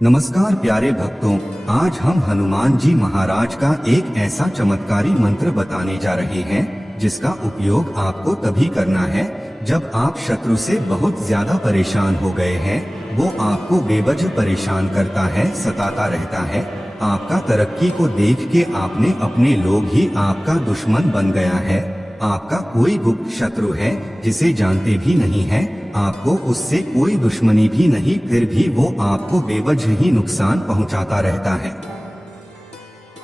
नमस्कार प्यारे भक्तों, आज हम हनुमान जी महाराज का एक ऐसा चमत्कारी मंत्र बताने जा रहे हैं जिसका उपयोग आपको तभी करना है जब आप शत्रु से बहुत ज्यादा परेशान हो गए हैं। वो आपको बेवजह परेशान करता है, सताता रहता है। आपका तरक्की को देख के आपने अपने लोग ही आपका दुश्मन बन गया है। आपका कोई गुप्त शत्रु है जिसे जानते भी नहीं है, आपको उससे कोई दुश्मनी भी नहीं, फिर भी वो आपको बेवजह ही नुकसान पहुंचाता रहता है।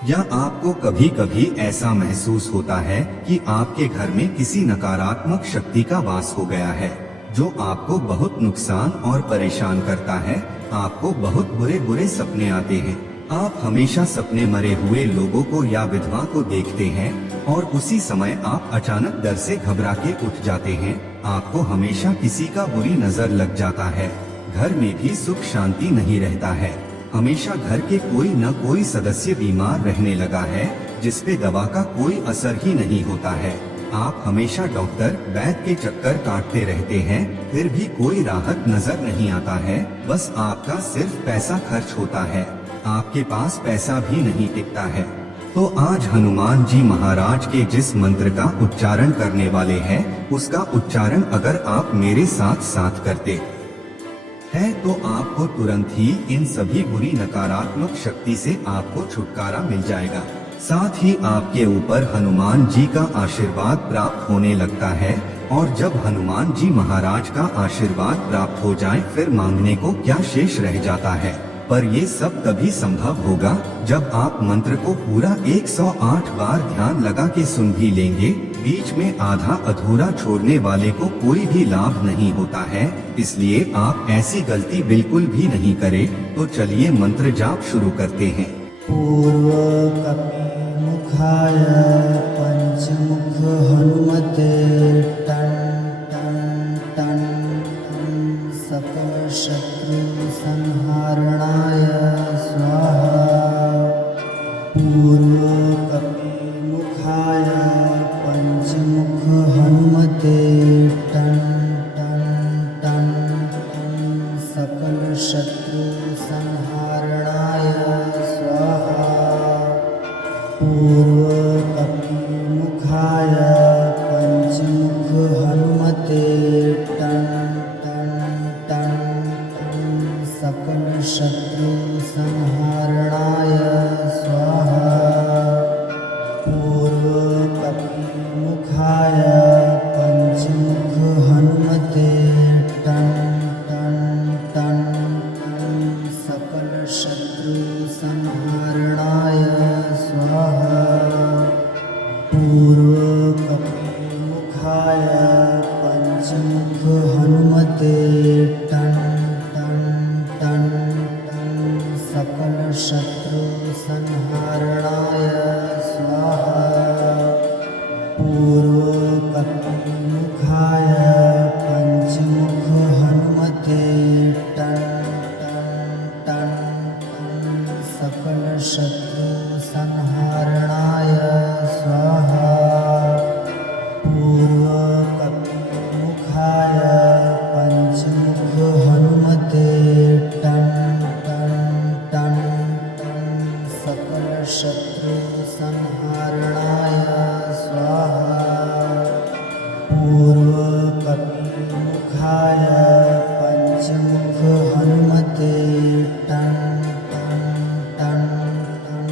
या आपको कभी कभी ऐसा महसूस होता है कि आपके घर में किसी नकारात्मक शक्ति का वास हो गया है जो आपको बहुत नुकसान और परेशान करता है। आपको बहुत बुरे बुरे सपने आते हैं। आप हमेशा सपने मरे हुए लोगों को या विधवा को देखते हैं और उसी समय आप अचानक डर से घबरा के उठ जाते हैं। आपको हमेशा किसी का बुरी नजर लग जाता है। घर में भी सुख शांति नहीं रहता है। हमेशा घर के कोई न कोई सदस्य बीमार रहने लगा है जिसपे दवा का कोई असर ही नहीं होता है। आप हमेशा डॉक्टर वैद्य के चक्कर काटते रहते हैं, फिर भी कोई राहत नजर नहीं आता है। बस आपका सिर्फ पैसा खर्च होता है, आपके पास पैसा भी नहीं टिकता है। तो आज हनुमान जी महाराज के जिस मंत्र का उच्चारण करने वाले हैं, उसका उच्चारण अगर आप मेरे साथ साथ करते हैं तो आपको तुरंत ही इन सभी बुरी नकारात्मक शक्ति से आपको छुटकारा मिल जाएगा। साथ ही आपके ऊपर हनुमान जी का आशीर्वाद प्राप्त होने लगता है। और जब हनुमान जी महाराज का आशीर्वाद प्राप्त हो जाए फिर मांगने को क्या शेष रह जाता है। पर ये सब तभी संभव होगा जब आप मंत्र को पूरा 108 बार ध्यान लगा के सुन भी लेंगे। बीच में आधा अधूरा छोड़ने वाले को कोई भी लाभ नहीं होता है, इसलिए आप ऐसी गलती बिल्कुल भी नहीं करें। तो चलिए मंत्र जाप शुरू करते हैं। पूर्व कपि मुखाय पंचमुख हनुमते टन टन टन टन सकल शत्रु संहारणाय स्वाहा। पूर्व कपि मुखाय पंचमुख हनुमते टन टन टन टन सकल शत्रु संहारणाय स्वाहा। पूर्व कपि मुखाय पंचमुख हनुमते टन टन टन टन सकल शत्रु संहारणाय स्वाहा। पूर्व कपि मुखाय पंचमुख हनुमते टन टन टन टन सकल शत्रु संहारणाय स्वाहा। पूर्व कपि मुखाय पंचमुख हनुमते टन टन टन टन सकल शत्रु संहारणाय स्वाहा। पूर्व कपि मुखाय पंचमुख हनुमते टन टन टन टन सकल शत्रु संहारणाय स्वाहा। पूर्व कपि मुखाय पंचमुख हनुमते टन टन टन टन सकल शत्रु संहारणाय स्वाहा। पूर्व कपि मुखाय पंचमुख हनुमते टन टन टन टन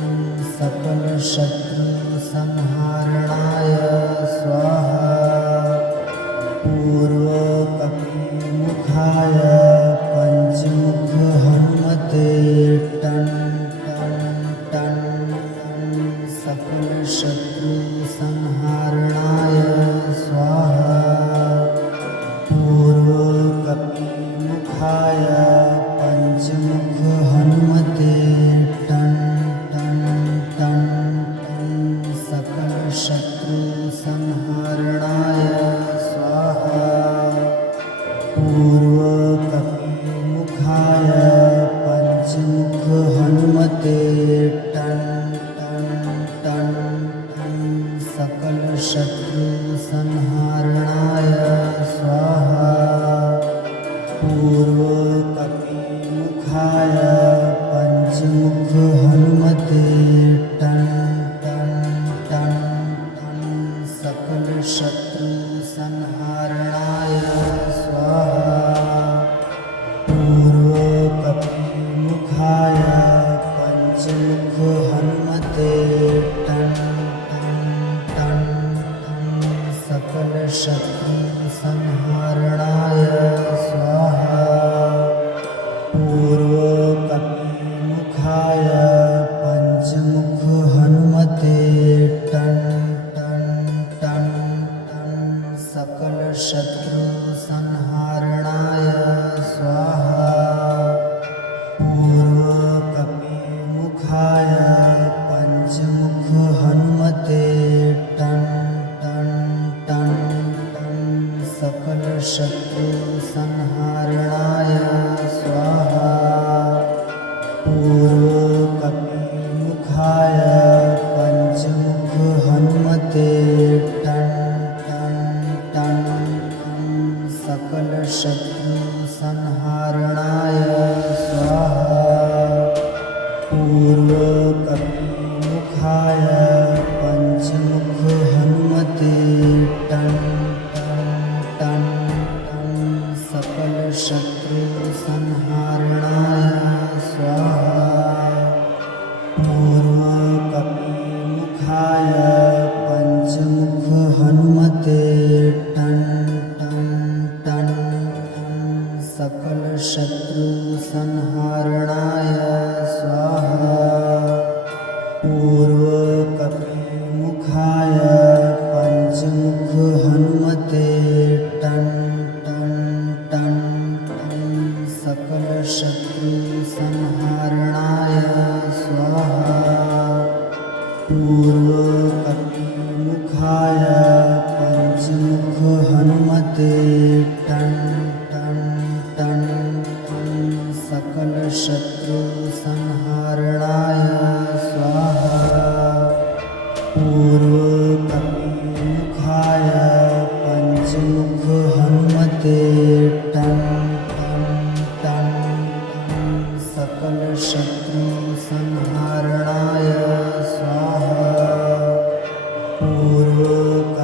पूर्वकपिमुखाय पञ्चमुख हनुमते टन् टन् टन् टन् सकलशत्रुसंहारणाय स्वाहा। पूर्वकपिमुखाय पञ्चमुख हनुमते टन् टन् टन् टन् सकलशत्रुसंहारणाय स्वाहा। पूर्वकपिमुखाय पञ्चमुख हनुमते टन् टन् टन् टन् सकलशत्रुसंहारणाय स्वाहा। पूर्वकपिमुखाय पञ्चमुख हनुमते टन् टन् टन् टन् सकलशत्रुसंहारणाय स्वाहा। पूर्वकपिमुखाय पञ्चमुख हनुमते टन् टन् टन् टन् सकलशत्रुसंहारणाय स्वाहा। पूर्वकपिमुखाय पञ्चमुख हनुमते टन् टन् टन् टन् सकलशत्रुसंहारणाय स्वाहा। पूर्वकपिमुखाय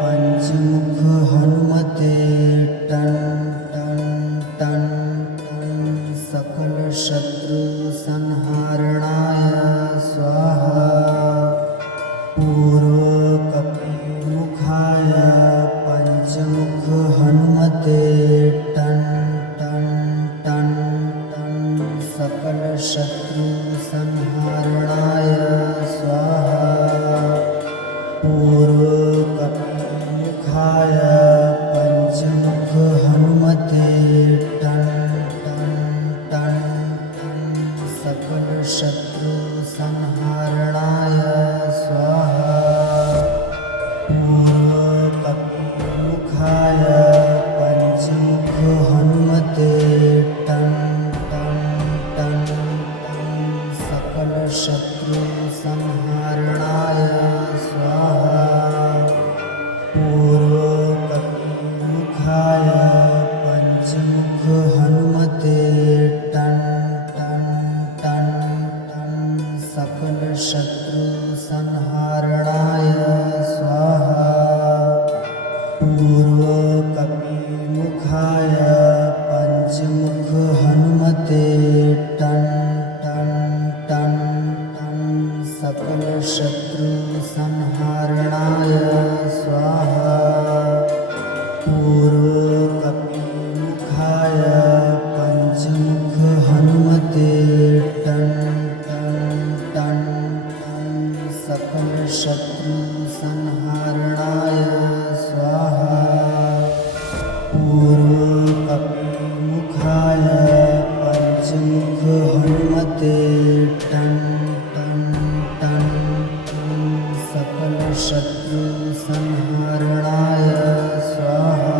पञ्चमुख हनुमते टन् टन् टन् टन् सकलशत्रुसंहारणाय स्वाहा। पूर्वकपिमुखाय पञ्चमुख हनुमते टन् टन् टन् टन् सकलशत्रुसंहारणाय स्वाहा। पूर्वकपिमुखाय पञ्चमुख हनुमते टन् टन् टन् टन् सकलशत्रुसंहारणाय स्वाहा। पूर्वकपिमुखाय पञ्चमुख हनुमते टन् टन् टन् टन् सकलशत्रुसंहारणाय स्वाहा। पूर्वकपिमुखाय पञ्चमुख हनुमते टन् टन् टन् टन् सकलशत्रुसंहारणाय स्वाहा। पूर्वकपिमुखाय पञ्चमुख हनुमते टन् टन् टन् टन् सकलशत्रुसंहारणाय स्वाहा। पूर्वकपिमुखाय पञ्चमुख हनुमते टन् टन् टन् टन् सकलशत्रुसंहारणाय स्वाहा। पूर्वकपिमुखाय पञ्चमुख हनुमते टन् टन् टन् टन् सकलशत्रुसंहारणाय स्वाहा।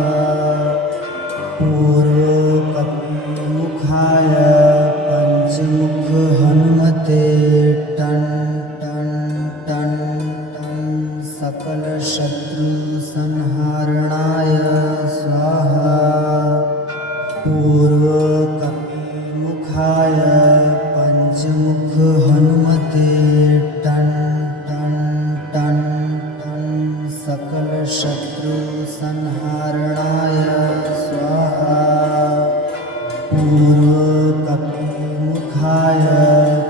पूर्वकपिमुखाय पञ्चमुख हनुमते टन् टन् टन् टन् सकलशत्रुसंहारणाय स्वाहा। पूर्वकपिमुखाय पञ्चमुख हनुमते टन् टन् टन् टन् सकलशत्रुसंहारणाय स्वाहा। पूर्वकपिमुखाय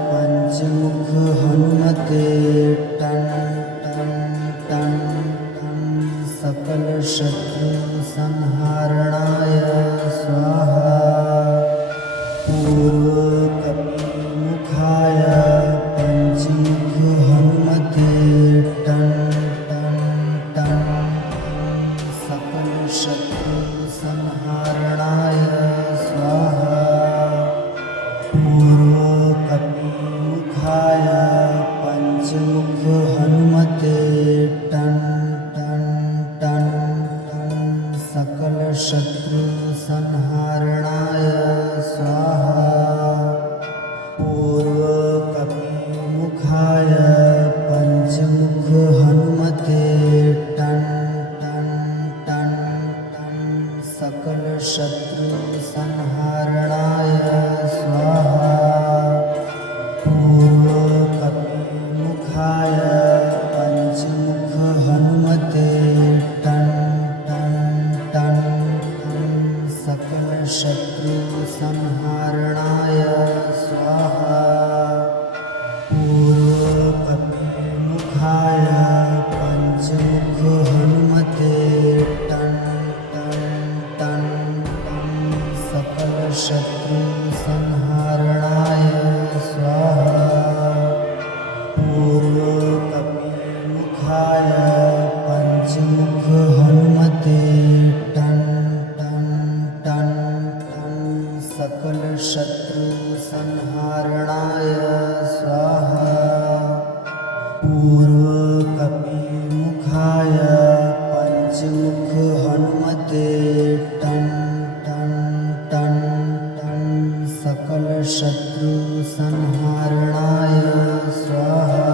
पञ्चमुख हनुमते टन् टन् टन् टन् सकलशत्रुसंहारणाय स्वाहा। पूर्वकपिमुखाय पञ्चमुख हनुमते टन् टन् टन् सकलशत्रुसंहारणाय स्वाहा। पूर्वकपिमुखाय पञ्चमुख हनुमते टन् टन् टन् टन् सकल सकलशत्रुसंहारणाय स्वाहा पूर्वकपिमुखाय पञ्चमुख हनुमते टन् टन् टन् टन् सकलशत्रुसंहारणाय स्वाहा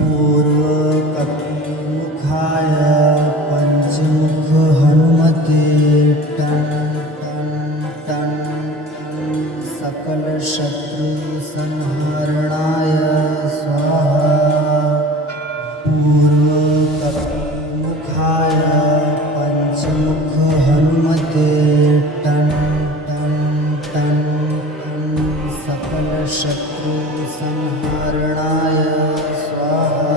पूर्वकपिमुखाय पञ्चमुख हनुमते टन् टन् टन् टन् सकलशत्रुसंहारणाय स्वाहा पूर्वकपिमुखाय पञ्चमुख हनुमते टन् टन् टन् टन् सकलशत्रुसंहारणाय स्वाहा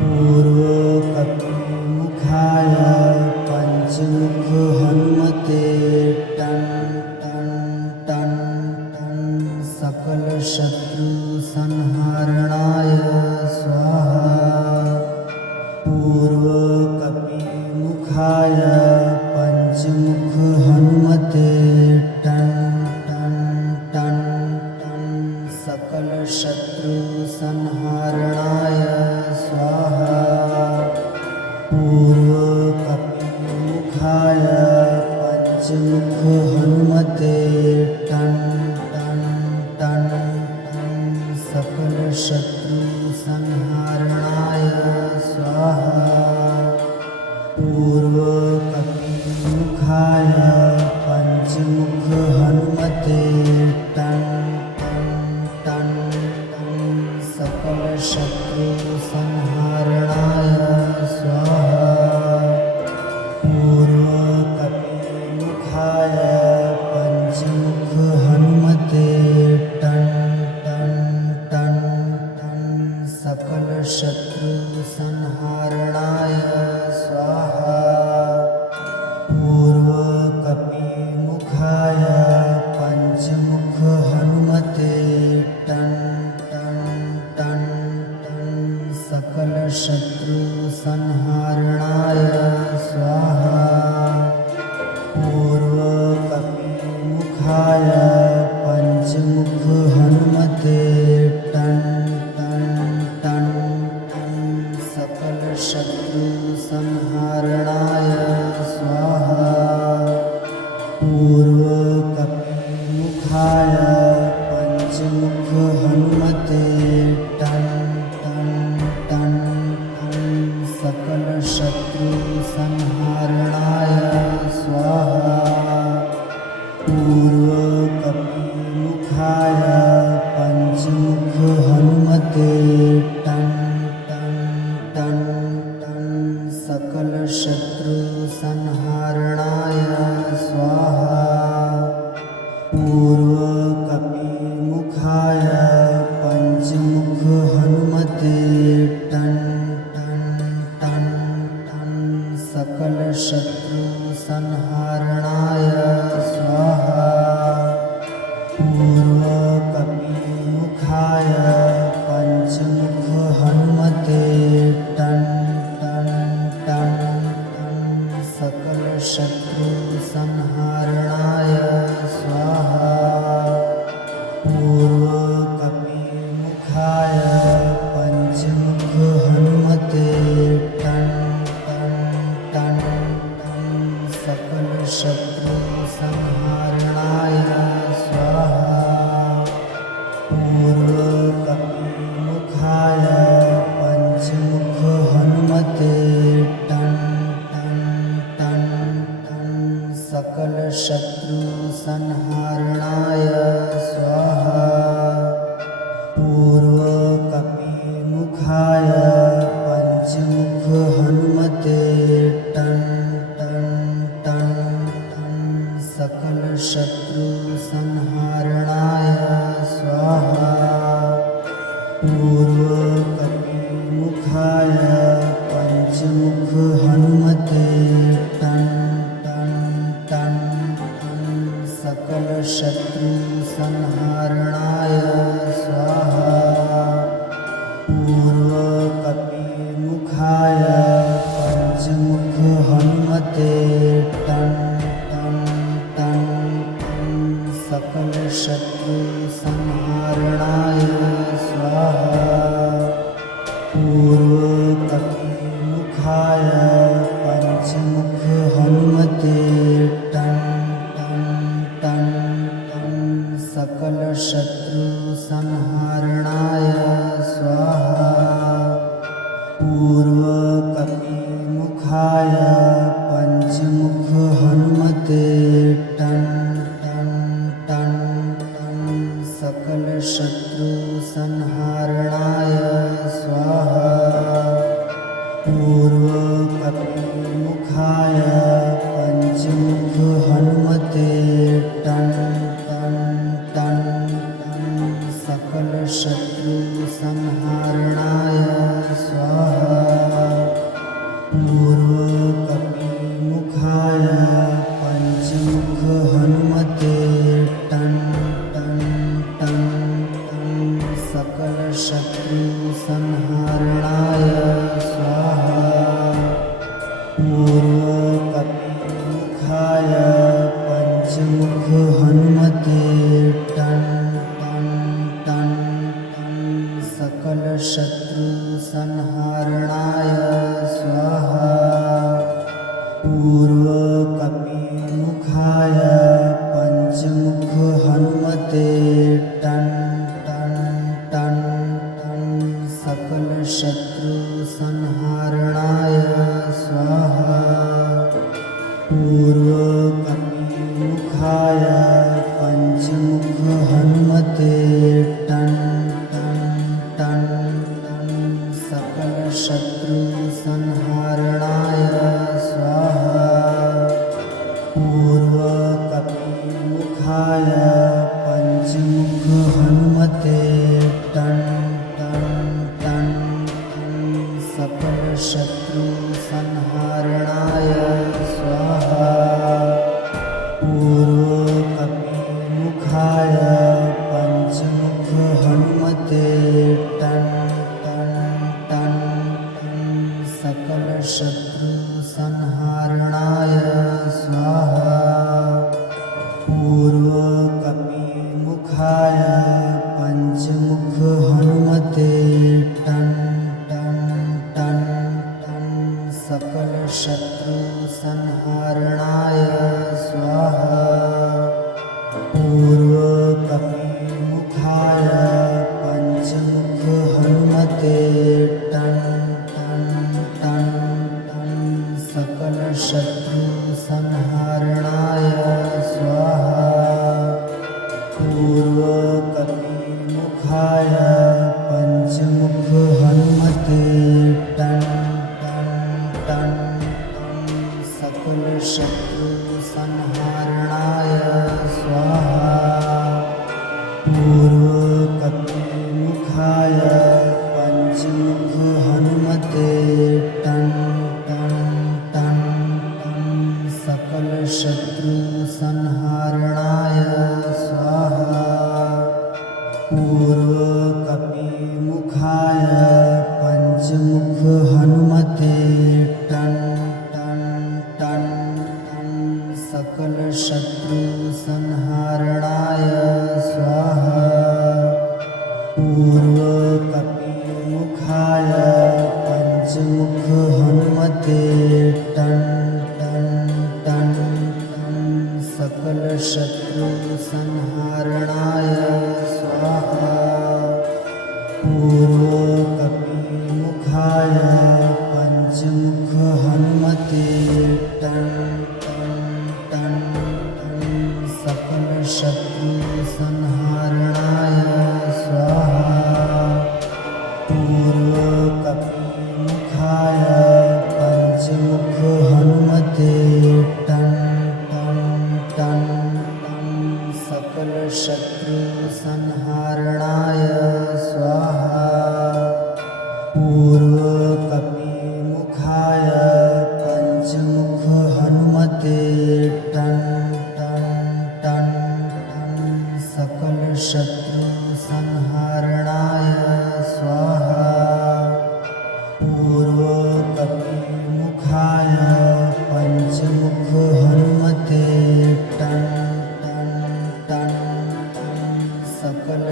पूर्वकपिमुखाय पञ्चमुख हनुमते टन् टन् टन् टन् सकलशत्रुसंहारणाय स्वाहा पूर्वकपिमुखाय पञ्चमुख हनुमते टन् टन् टन् टन् सकलशत्रुसंहारणाय स्वाहा पूर्वकपिमुखाय पञ्चमुख हनुमते टन् टन् टन् टन् सकलशत्रुसंहारणाय स्वाहा पूर्वकपिमुखाय पञ्चमुख हनुमते टन् टन् टन् टन् सकलशत्रुसंहारणाय स्वाहा पूर्वकपिमुखाय पञ्चमुख हनुमते टन् टन् टन् टन् सकलशत्रुसंहारणाय स्वाहा पूर्वकपिमुखाय पञ्चमुख हनुमते टन् टन् टन् टन् सकलशत्रुसंहारणाय स्वाहा पूर्वकपिमुखाय पञ्चमुख हनुमते टन् टन् टन् टन् सकलशत्रुसंहारणाय स्वाहा पूर्वकपिमुखाय पञ्चमुख हनुमते टन् टन् टन् टन् सकलशत्रुसंहारणाय स्वाहा पूर्वकपिमुखाय पञ्चमुख हनुमते टन् टन् टन् टन् सकलशत्रुसंहारणाय स्वाहा पूर्वकपिमुखाय पञ्चमुख हनुमते टन् टन् टन् टन् सकलशत्रुसंहारणाय स्वाहा पूर्वकपिमुखाय पञ्चमुख हनुमते टन् टन् टन् टन् सकलशत्रुसंहारणाय स्वाहा पूर्वकपिमुखाय पञ्चमुख हनुमते टन् टन् टन् टन् सकलशत्रुसंहारणाय स्वाहा पूर्वकपिमुखाय पञ्चमुख हनुमते टन् टन् टन् टन् सकलशत्रुसंहारणाय स्वाहा पूर्वकपिमुखाय पञ्चमुख हनुमते टन् टन् टन् टन् सकलशत्रुसंहारणाय स्वाहा पूर्वकपिमुखाय पञ्चमुख हनुमते टन् टन् टन् टन् सकलशत्रुसंहारणाय स्वाहा पूर्वकपिमुखाय पञ्चमुख हनुमते टन् टन् टन् टन् सकलशत्रुसंहारणाय स्वाहा पूर्वकपिमुखाय पञ्चमुख हनुमते टं टं टं टं सकलशत्रुसंहारणाय स्वाहा पूर्वकपिमुखाय पञ्चमुख हनुमते टं टं टं टं सकलशत्रुसंहारणाय स्वाहा पूर्वकपिमुखाय पञ्चमुख हनुमते टं टं टं टं सकलशत्रुसंहारणाय स्वाहा पूर्वकपिमुखाय पञ्चमुख हनुमते टं टं टं टं सकलशत्रुसंहारणाय स्वाहा पूर्वकपिमुखाय पञ्चमुख हनुमते टं टं टं टं सकलशत्रुसंहारणाय स्वाहा पूर्वकपिमुखाय पञ्चमुख हनुमते टं टं टं टं सकलशत्रुसंहारणाय स्वाहा पूर्वकपिमुखाय पञ्चमुख हनुमते टं टं टं टं सकलशत्रुसंहारणाय स्वाहा पूर्वकपिमुखाय पञ्चमुख हनुमते टं टं टं टं सकलशत्रुसंहारणाय स्वाहा पूर्वकपिमुखाय पञ्चमुख हनुमते टं टं टं टं सकलशत्रुसंहारणाय स्वाहा पूर्वकपिमुखाय पञ्चमुख हनुमते टं टं टं टं सकलशत्रुसंहारणाय स्वाहा पूर्वकपिमुखाय पञ्चमुख हनुमते टं टं टं टं सकलशत्रुसंहारणाय स्वाहा पूर्वकपिमुखाय पञ्चमुख हनुमते टं टं टं टं सकलशत्रुसंहारणाय स्वाहा पूर्वकपिमुखाय पञ्चमुख हनुमते टं टं टं टं सकलशत्रुसंहारणाय स्वाहा पूर्वकपिमुखाय पञ्चमुख हनुमते टं टं टं टं सकलशत्रुसंहारणाय स्वाहा पूर्वकपिमुखाय पञ्चमुख हनुमते टं टं टं टं सकलशत्रुसंहारणाय स्वाहा पूर्वकपिमुखाय पञ्चमुख हनुमते टं टं टं टं सकलशत्रुसंहारणाय स्वाहा पूर्वकपिमुखाय पञ्चमुख हनुमते टं टं टं टं सकलशत्रुसंहारणाय स्वाहा पूर्वकपिमुखाय पञ्चमुख हनुमते टं टं टं टं सकलशत्रुसंहारणाय स्वाहा पूर्वकपिमुखाय पञ्चमुख हनुमते टं टं टं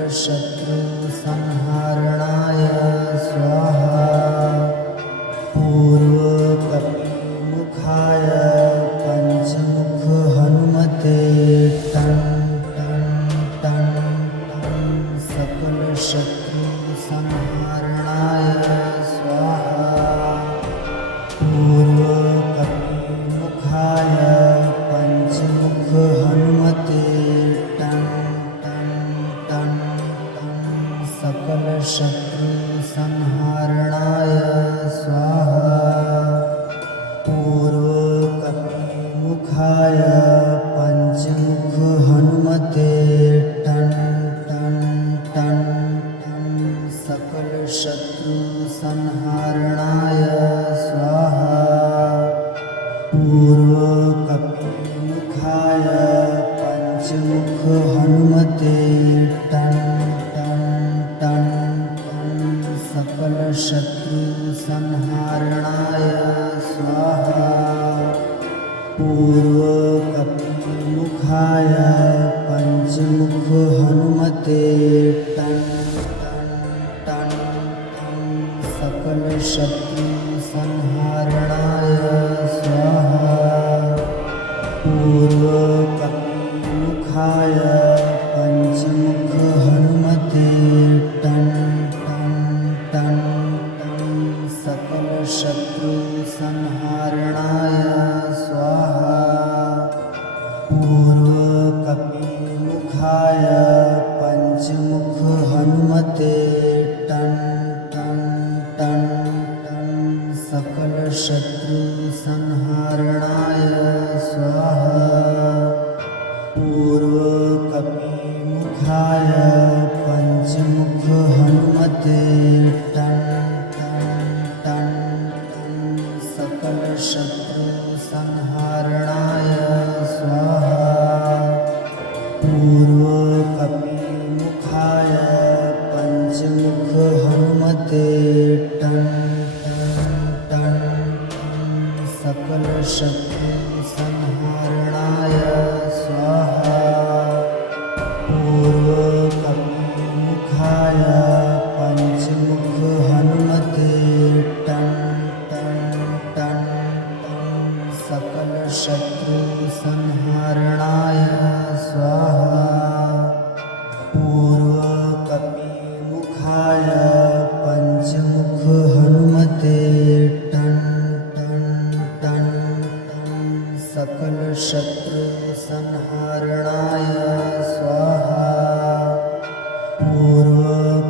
सकलशत्रुसंहारणाय स्वाहा पूर्वकपिमुखाय पञ्चमुख हनुमते टन् टन् टन् टन् सकलशत्रुसंहारणाय स्वाहा पूर्वकपिमुखाय पञ्चमुख हनुमते टन् टन् टन् टन् सकलशत्रुसंहारणाय स्वाहा पूर्वकपिमुखाय पञ्चमुख हनुमते टन् टन् टन् टन् सकलशत्रुसंहारणाय स्वाहा पूर्वकपिमुखाय पञ्चमुख हनुमते टन् टन् टन् टन् सकलशत्रुसंहारणाय स्वाहा पूर्वकपिमुखाय पञ्चमुख हनुमते टन् टन् टन् सकलशत्रुसंहारणाय स्वाहा पूर्वकपिमुखाय पञ्चमुख हनुमते टन् टन् टन् टन् सकलशत्रुसंहारणाय स्वाहा पूर्वकपिमुखाय पञ्चमुख हनुमते टन् टन् टन् टन् सकलशत्रुसंहारणाय स्वाहा पूर्वकपिमुखाय पञ्चमुख हनुमते टन् टन् टन् टन् सकलशत्रुसंहारणाय स्वाहा पूर्व